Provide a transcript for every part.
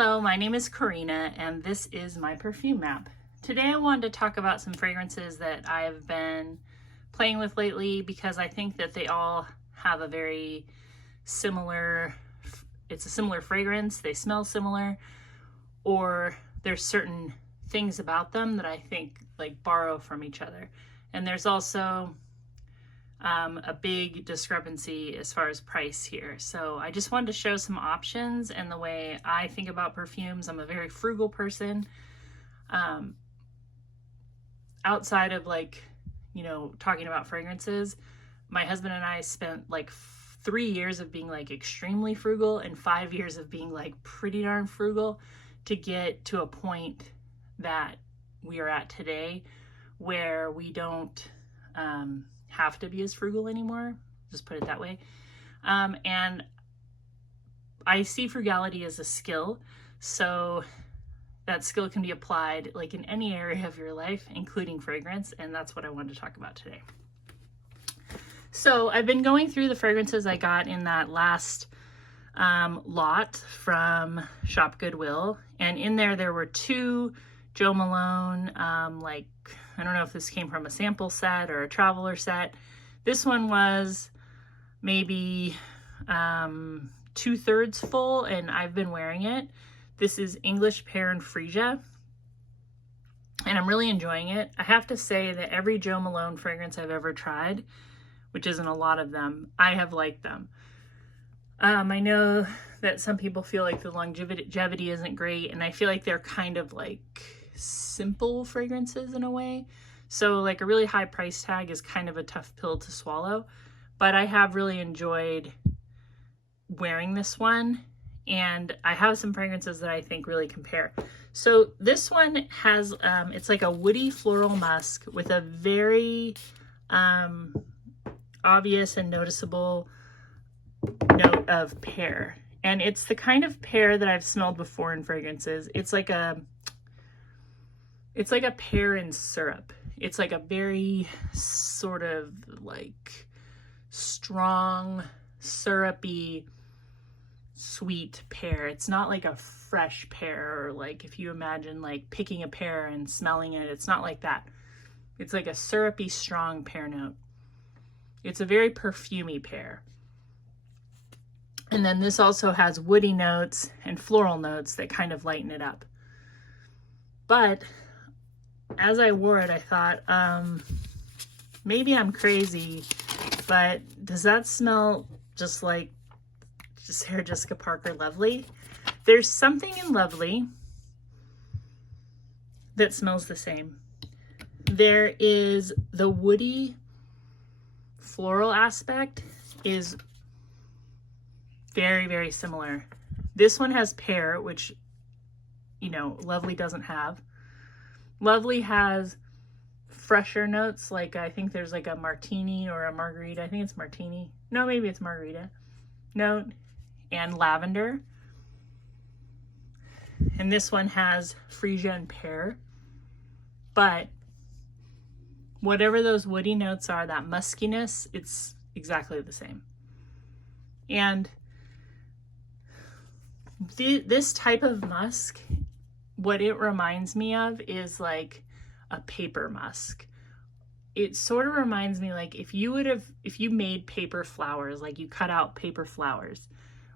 Hello, my name is Karina and this is my perfume map. Today I wanted to talk about some fragrances that I've been playing with lately because I think that they all have a very similar, it's a similar fragrance, they smell similar, or there's certain things about them that I think like borrow from each other. And there's also a big discrepancy as far as price here. So I just wanted to show some options and the way I think about perfumes. I'm a very frugal person. Outside of like, you know, talking about fragrances, my husband and I spent like 3 years of being like extremely frugal and 5 years of being like pretty darn frugal to get to a point that we are at today where we don't have to be as frugal anymore, just put it that way. And I see frugality as a skill, so that skill can be applied like in any area of your life, including fragrance, and that's what I wanted to talk about today. So I've been going through the fragrances I got in that last lot from Shop Goodwill, and in there were 2 Jo Malone, like, I don't know if this came from a sample set or a traveler set. This one was maybe 2/3 full, and I've been wearing it. This is English Pear and Freesia, and I'm really enjoying it. I have to say that every Jo Malone fragrance I've ever tried, which isn't a lot of them, I have liked them. I know that some people feel like the longevity isn't great, and I feel like they're kind of like simple fragrances in a way. So like a really high price tag is kind of a tough pill to swallow, but I have really enjoyed wearing this one, and I have some fragrances that I think really compare. So this one has, it's like a woody floral musk with a very obvious and noticeable note of pear. And it's the kind of pear that I've smelled before in fragrances. It's like a pear in syrup. It's like a very sort of like strong, syrupy, sweet pear. It's not like a fresh pear, or like if you imagine like picking a pear and smelling it, it's not like that. It's like a syrupy, strong pear note. It's a very perfumey pear. And then this also has woody notes and floral notes that kind of lighten it up. But as I wore it, I thought, maybe I'm crazy, but does that smell just like Sarah Jessica Parker Lovely? There's something in Lovely that smells the same. There is the woody floral aspect is very, very similar. This one has pear, which, you know, Lovely doesn't have. Lovely has fresher notes, like I think there's like a martini or a margarita. I think it's martini. No, maybe it's margarita note, and lavender. And this one has freesia and pear. But whatever those woody notes are, that muskiness, it's exactly the same. And this type of musk, what it reminds me of is like a paper musk. It sort of reminds me like if you made paper flowers, like you cut out paper flowers,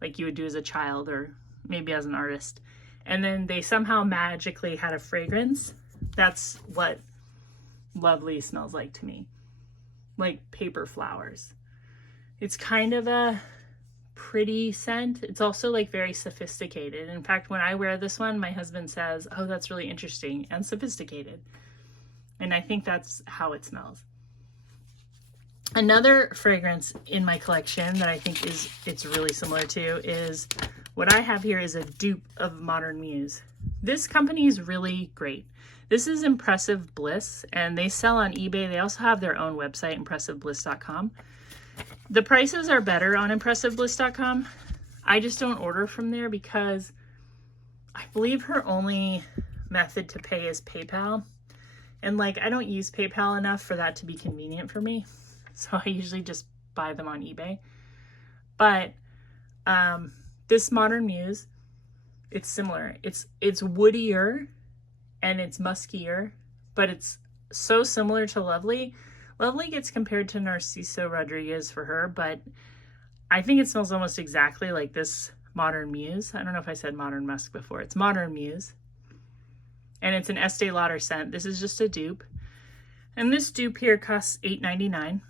like you would do as a child or maybe as an artist, and then they somehow magically had a fragrance. That's what Lovely smells like to me, like paper flowers. It's kind of a pretty scent. It's also like very sophisticated. In fact, when I wear this one, my husband says, "Oh, that's really interesting and sophisticated." And I think that's how it smells. Another fragrance in my collection that I think it's really similar to is what I have here is a dupe of Modern Muse. This company is really great. This is Impressive Bliss, and they sell on eBay. They also have their own website, impressivebliss.com. The prices are better on impressivebliss.com. I just don't order from there because I believe her only method to pay is PayPal. And like, I don't use PayPal enough for that to be convenient for me. So I usually just buy them on eBay. But this Modern Muse It's similar. It's woodier and it's muskier, but it's so similar to Lovely. Lovely gets compared to Narciso Rodriguez for her, but I think it smells almost exactly like this Modern Muse. I don't know if I said Modern Musk before. It's Modern Muse. And it's an Estee Lauder scent. This is just a dupe. And this dupe here costs $8.99.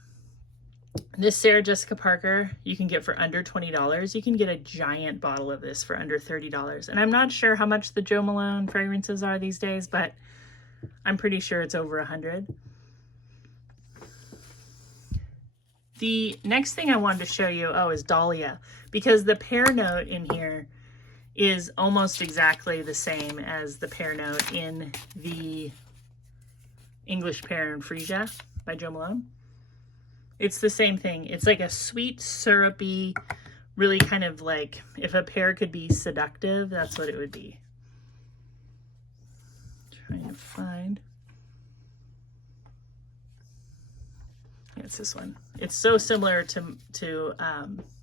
This Sarah Jessica Parker you can get for under $20. You can get a giant bottle of this for under $30. And I'm not sure how much the Jo Malone fragrances are these days, but I'm pretty sure it's over $100. The next thing I wanted to show you, is Dahlia, because the pear note in here is almost exactly the same as the pear note in the English Pear and Freesia by Jo Malone. It's the same thing. It's like a sweet, syrupy, really kind of like, if a pear could be seductive, that's what it would be. Trying to find. Yeah, it's this one. It's so similar to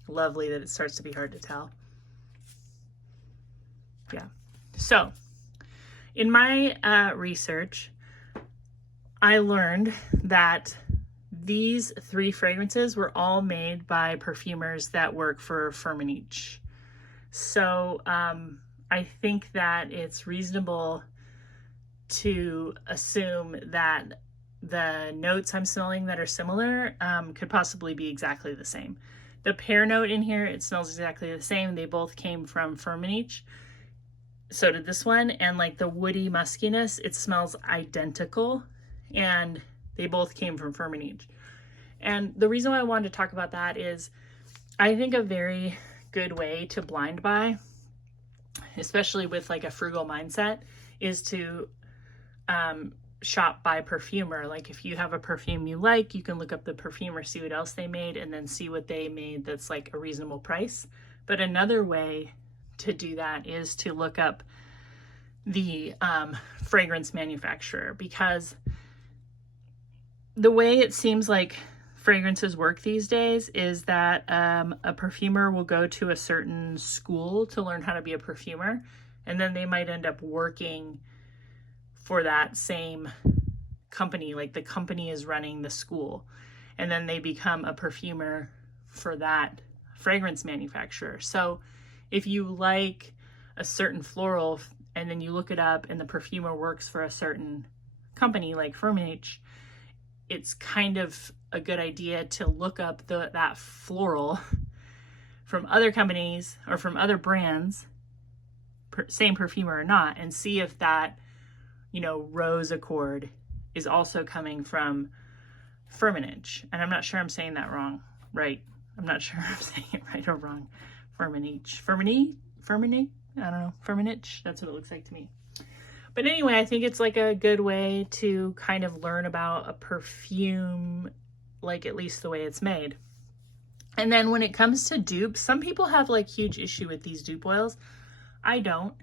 Lovely that it starts to be hard to tell. Yeah. So, in my research, I learned that these 3 fragrances were all made by perfumers that work for Firmenich. So I think that it's reasonable to assume that the notes I'm smelling that are similar could possibly be exactly the same. The pear note in here, it smells exactly the same. They both came from Firmenich. So did this one. And like the woody muskiness, it smells identical. And they both came from Firmenich. And the reason why I wanted to talk about that is I think a very good way to blind buy, especially with like a frugal mindset, is to shop by perfumer. Like if you have a perfume you like, you can look up the perfumer, see what else they made, and then see what they made that's like a reasonable price. But another way to do that is to look up the fragrance manufacturer, because the way it seems like fragrances work these days is that a perfumer will go to a certain school to learn how to be a perfumer, and then they might end up working for that same company, like the company is running the school, and then they become a perfumer for that fragrance manufacturer. So if you like a certain floral and then you look it up and the perfumer works for a certain company like Firmenich, it's kind of a good idea to look up that floral from other companies or from other brands, same perfumer or not, and see if that, rose accord is also coming from Firmenich. And I'm not sure I'm saying that wrong, right? I'm not sure I'm saying it right or wrong. Firmenich? I don't know. Firmenich? That's what it looks like to me. But anyway, I think it's like a good way to kind of learn about a perfume, like at least the way it's made. And then when it comes to dupes, some people have like huge issue with these dupe oils. I don't.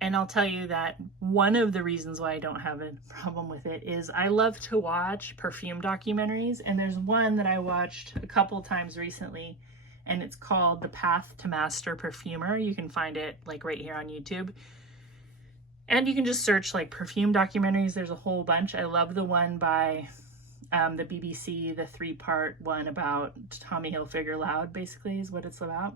And I'll tell you that one of the reasons why I don't have a problem with it is I love to watch perfume documentaries. And there's one that I watched a couple times recently, and it's called The Path to Master Perfumer. You can find it like right here on YouTube. And you can just search like perfume documentaries. There's a whole bunch. I love the one by the BBC, the 3-part one about Tommy Hilfiger Loud, basically is what it's about.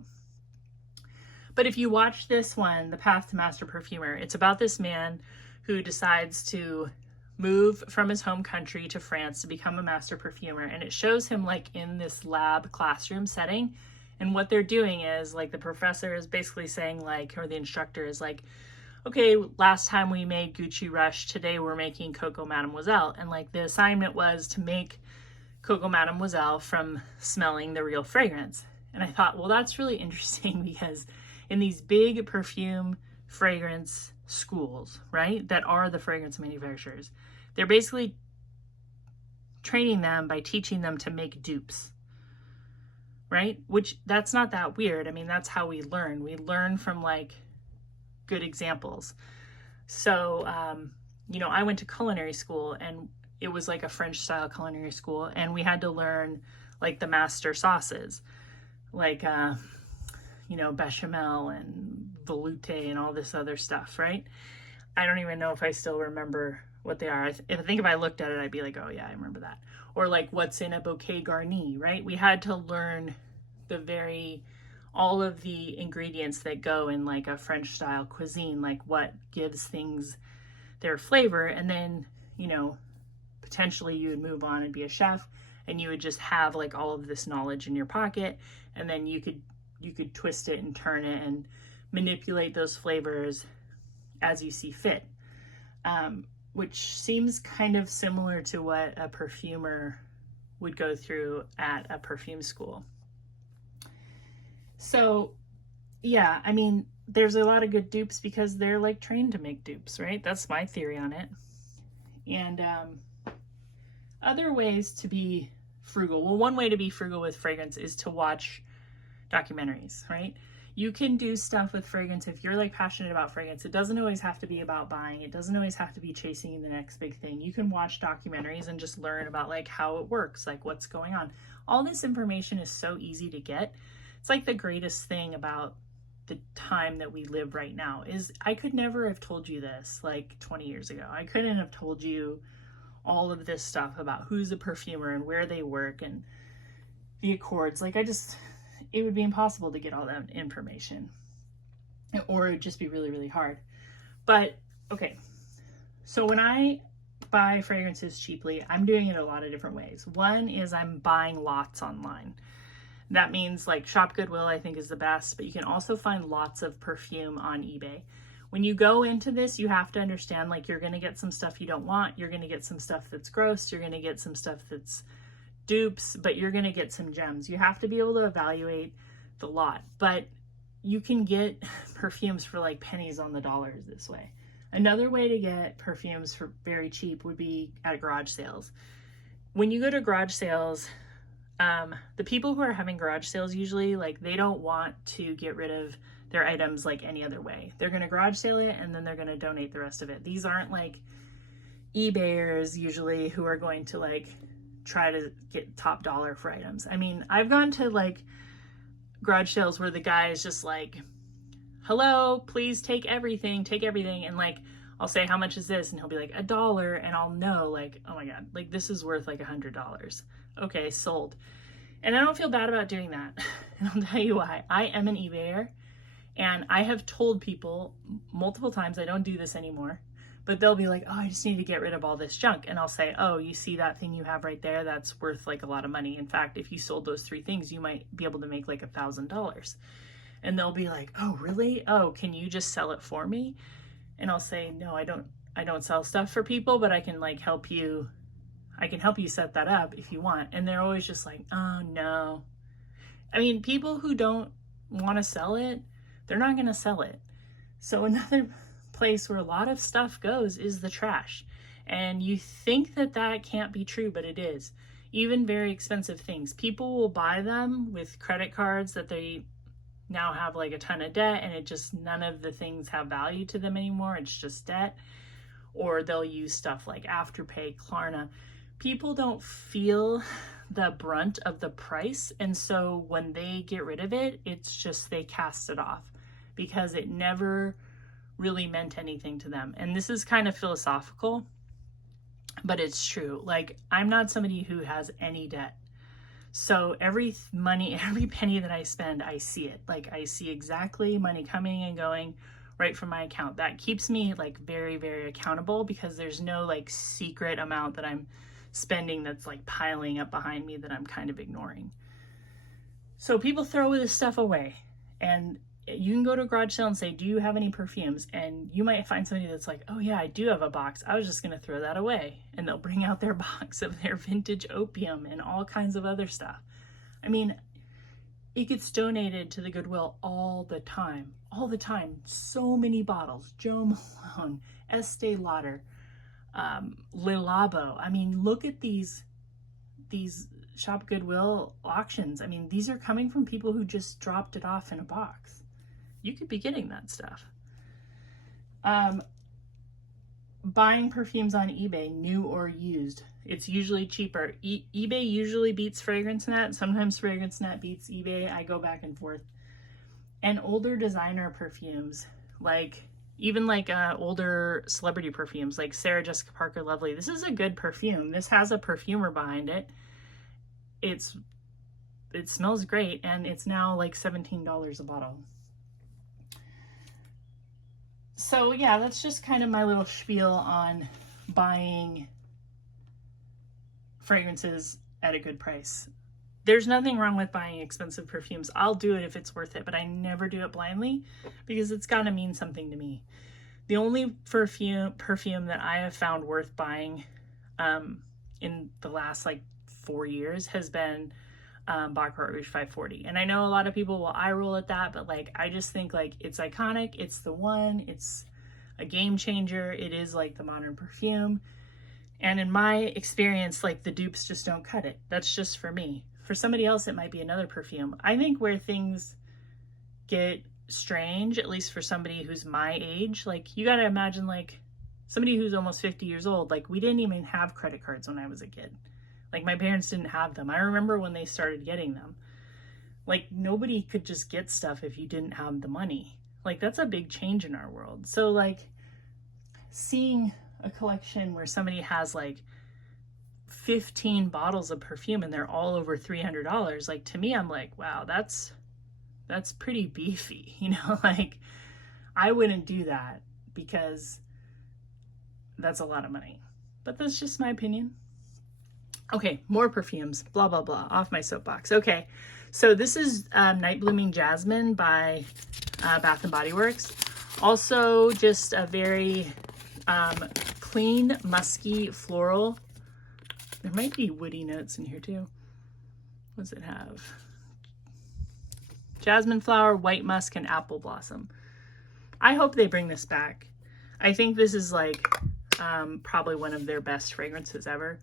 But if you watch this one, The Path to Master Perfumer, it's about this man who decides to move from his home country to France to become a master perfumer. And it shows him like in this lab classroom setting. And what they're doing is like the professor is basically saying like, or the instructor is like, okay, last time we made Gucci Rush, today we're making Coco Mademoiselle. And like the assignment was to make Coco Mademoiselle from smelling the real fragrance. And I thought, well, that's really interesting because in these big perfume fragrance schools, right, that are the fragrance manufacturers, they're basically training them by teaching them to make dupes, right? Which that's not that weird. I mean, that's how we learn. We learn from like good examples. So, I went to culinary school, and it was like a French style culinary school, and we had to learn like the master sauces, like, bechamel and veloute and all this other stuff, right? I don't even know if I still remember what they are. I think if I looked at it, I'd be like, oh yeah, I remember that. Or like what's in a bouquet garni, right? We had to learn all of the ingredients that go in like a French style cuisine, like what gives things their flavor. And then, you know, potentially you would move on and be a chef, and you would just have like all of this knowledge in your pocket, and then you could twist it and turn it and manipulate those flavors as you see fit, which seems kind of similar to what a perfumer would go through at a perfume school. So yeah, I mean, there's a lot of good dupes because they're like trained to make dupes, right? That's my theory on it. And other ways to be frugal. Well, one way to be frugal with fragrance is to watch documentaries, right? You can do stuff with fragrance if you're like passionate about fragrance. It doesn't always have to be about buying. It doesn't always have to be chasing the next big thing. You can watch documentaries and just learn about like how it works, like what's going on. All this information is so easy to get. It's like the greatest thing about the time that we live right now is I could never have told you this like 20 years ago. I couldn't have told you all of this stuff about who's a perfumer and where they work and the accords. Like it would be impossible to get all that information, or it would just be really, really hard. But okay, so when I buy fragrances cheaply, I'm doing it a lot of different ways. One is I'm buying lots online. That means like Shop Goodwill, I think, is the best, but you can also find lots of perfume on eBay. When you go into this, you have to understand like you're going to get some stuff you don't want. You're going to get some stuff that's gross. You're going to get some stuff that's dupes, but you're going to get some gems. You have to be able to evaluate the lot, but you can get perfumes for like pennies on the dollar this way. Another way to get perfumes for very cheap would be at garage sales. When you go to garage sales, the people who are having garage sales usually like they don't want to get rid of their items like any other way. They're going to garage sale it and then they're going to donate the rest of it. These aren't like eBayers usually who are going to like try to get top dollar for items. I mean, I've gone to like garage sales where the guy is just like, hello, please take everything. And like, I'll say, how much is this? And he'll be like $1. And I'll know like, oh my God, like this is worth like $100. Okay, sold. And I don't feel bad about doing that. And I'll tell you why. I am an eBayer, and I have told people multiple times, I don't do this anymore, but they'll be like, oh, I just need to get rid of all this junk. And I'll say, oh, you see that thing you have right there? That's worth like a lot of money. In fact, if you sold those 3 things, you might be able to make like $1,000. And they'll be like, oh, really? Oh, can you just sell it for me? And I'll say, no, I don't sell stuff for people, but I can like help you. I can help you set that up if you want. And they're always just like, oh no. I mean, people who don't want to sell it, they're not going to sell it. So another place where a lot of stuff goes is the trash. And you think that that can't be true, but it is. Even very expensive things. People will buy them with credit cards that they now have like a ton of debt, and it just, none of the things have value to them anymore. It's just debt. Or they'll use stuff like Afterpay, Klarna. People don't feel the brunt of the price, and so when they get rid of it, it's just they cast it off because it never really meant anything to them. And this is kind of philosophical, but it's true. Like, I'm not somebody who has any debt, so every penny that I spend, I see it. Like, I see exactly money coming and going right from my account. That keeps me like very, very accountable because there's no like secret amount that I'm spending that's like piling up behind me that I'm kind of ignoring. So people throw this stuff away, and you can go to a garage sale and say, do you have any perfumes? And you might find somebody that's like, oh yeah, I do have a box. I was just going to throw that away. And they'll bring out their box of their vintage opium and all kinds of other stuff. I mean, it gets donated to the Goodwill all the time. So many bottles. Jo Malone, Estee Lauder, Le Labo. I mean, look at these Shop Goodwill auctions. I mean, these are coming from people who just dropped it off in a box. You could be getting that stuff. Buying perfumes on eBay, new or used, it's usually cheaper. eBay usually beats FragranceNet. Sometimes FragranceNet beats eBay. I go back and forth. And older designer perfumes, like even like older celebrity perfumes like Sarah Jessica Parker Lovely. This is a good perfume. This has a perfumer behind it. It smells great, and it's now like $17 a bottle. So yeah, that's just kind of my little spiel on buying fragrances at a good price. There's nothing wrong with buying expensive perfumes. I'll do it if it's worth it, but I never do it blindly because it's gotta mean something to me. The only perfume that I have found worth buying in the last like 4 years has been Baccarat Rouge 540. And I know a lot of people will eye roll at that, but like I just think like it's iconic, it's the one, it's a game changer, it is like the modern perfume. And in my experience, like the dupes just don't cut it. That's just for me. For somebody else, it might be another perfume. I think where things get strange, at least for somebody who's my age, like you gotta imagine like somebody who's almost 50 years old, like we didn't even have credit cards when I was a kid. Like my parents didn't have them. I remember when they started getting them. Like nobody could just get stuff if you didn't have the money. Like that's a big change in our world. So like seeing a collection where somebody has like 15 bottles of perfume and they're all over $300, like to me, I'm like, wow, that's pretty beefy, you know, like I wouldn't do that because that's a lot of money, but that's just my opinion. Okay, more perfumes, blah, blah, blah, off my soapbox. Okay, so this is Night Blooming Jasmine by Bath & Body Works. Also just a very clean, musky, floral. There might be woody notes in here too. What does it have? Jasmine flower, white musk, and apple blossom. I hope they bring this back. I think this is like probably one of their best fragrances ever.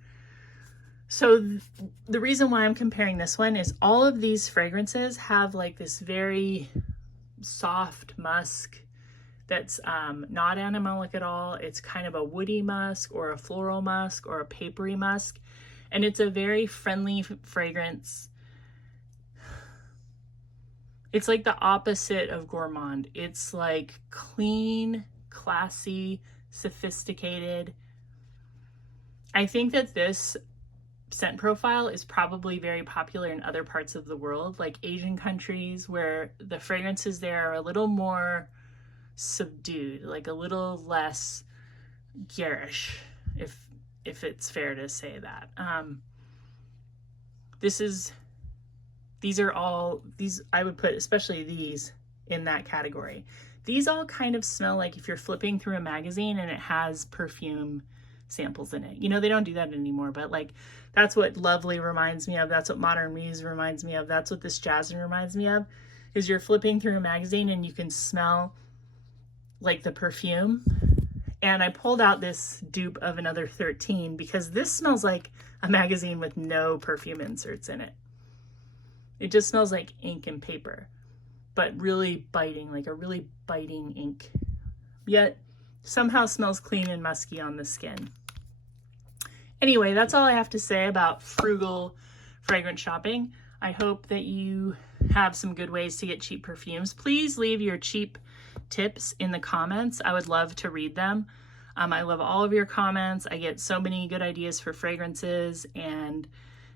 So the reason why I'm comparing this one is all of these fragrances have like this very soft musk that's not animalic at all. It's kind of a woody musk or a floral musk or a papery musk. And it's a very friendly fragrance. It's like the opposite of gourmand. It's like clean, classy, sophisticated. I think that this scent profile is probably very popular in other parts of the world, like Asian countries, where the fragrances there are a little more subdued, like a little less garish, if it's fair to say that. These I would put, especially these, in that category. These all kind of smell like if you're flipping through a magazine and it has perfume samples in it. You know, they don't do that anymore, but like that's what Lovely reminds me of. That's what Modern Muse reminds me of. That's what this Jasmine reminds me of, is you're flipping through a magazine and you can smell like the perfume. And I pulled out this dupe of Another 13 because this smells like a magazine with no perfume inserts in it. It just smells like ink and paper, but really biting, like a really biting ink. Yet somehow smells clean and musky on the skin. Anyway, that's all I have to say about frugal fragrance shopping. I hope that you have some good ways to get cheap perfumes. Please leave your cheap tips in the comments. I would love to read them. I love all of your comments. I get so many good ideas for fragrances and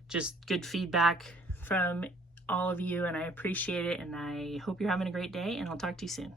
just good feedback from all of you, and I appreciate it, and I hope you're having a great day, and I'll talk to you soon.